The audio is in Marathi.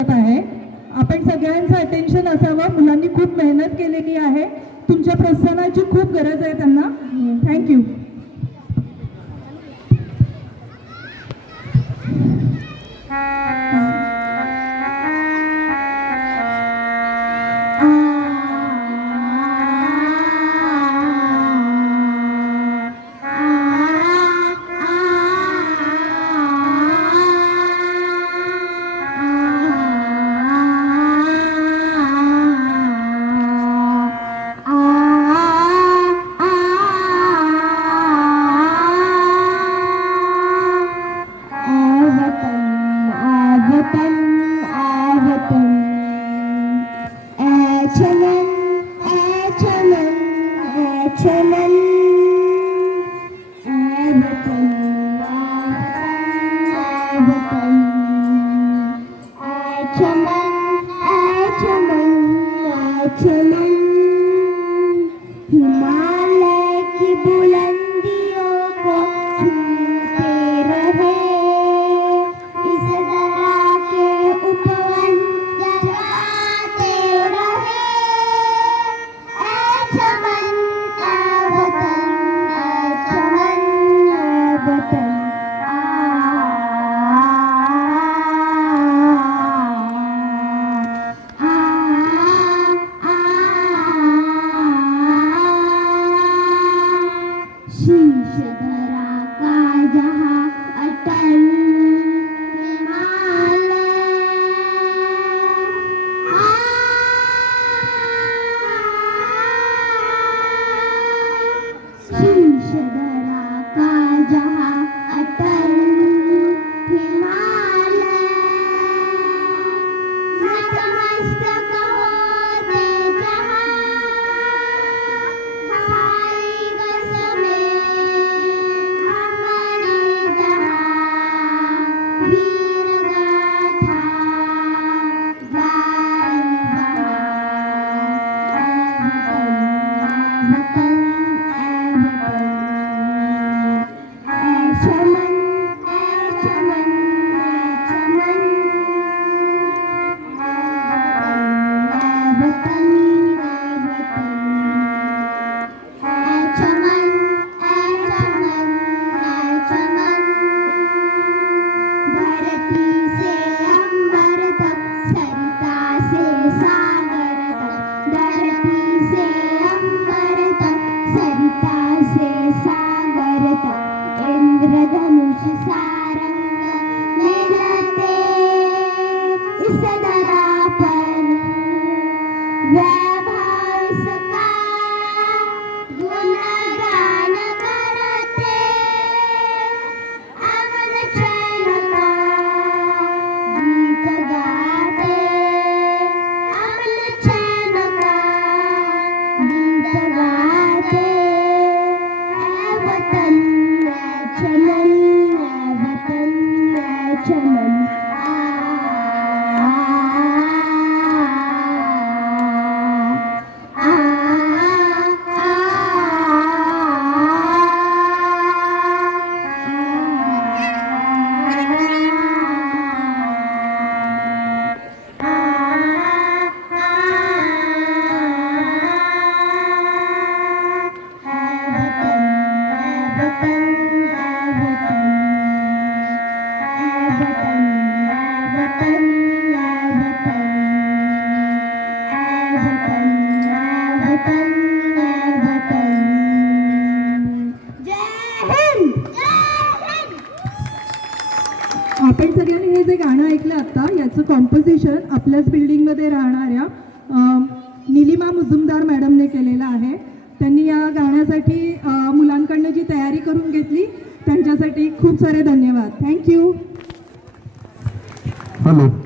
आहे. आपण सगळ्यांचं अटेन्शन असावं. मुलांनी खूप मेहनत केलेली आहे. तुमच्या प्रोत्साहनाची खूप गरज आहे त्यांना. थँक्यू. हिमालय की बुलंदियों को छूते रहे, इस दरा के उपवन जगाते रहे। ऐ चमन ऐ वतन, ऐ चमन ऐ वतन। शीश धरा का जहाँ अटल हिमालय, शीश धरा का जहाँ अटल हिमालय, नतमस्तक होते जहाँ भाई गसमे हमारी जहाँ वीर गाथा गाई वतन ऐ वतन ऐ चमन ऐ चमन ऐ चमन ऐ वतन ऐ वतन ऐ चमन ऐ चमन ऐ चमन। धरती से अंबर तक, सरिता से सागर तक, धरती से अंबर तक, सरिता से सागर तक, इंद्रधनुष सारंग लहराते इस धरा पर। वैभव इसका गुणगान करते, अमन चैन का गीत गाते, अमन चैन का गीत गाते। ऐ वतन ऐ चमन, ऐ वतन ऐ चमन। आपण सगळ्यांनी हे जे गाणं ऐकलं आता, याचं कॉम्पोजिशन आपल्याच बिल्डिंगमध्ये राहणाऱ्या निलिमा मुजुमदार मॅडमने केलेलं आहे. त्यांनी या गाण्यासाठी मुलांकडनं जी तयारी करून घेतली, त्यांच्यासाठी खूप सारे धन्यवाद. थँक्यू. हॅलो.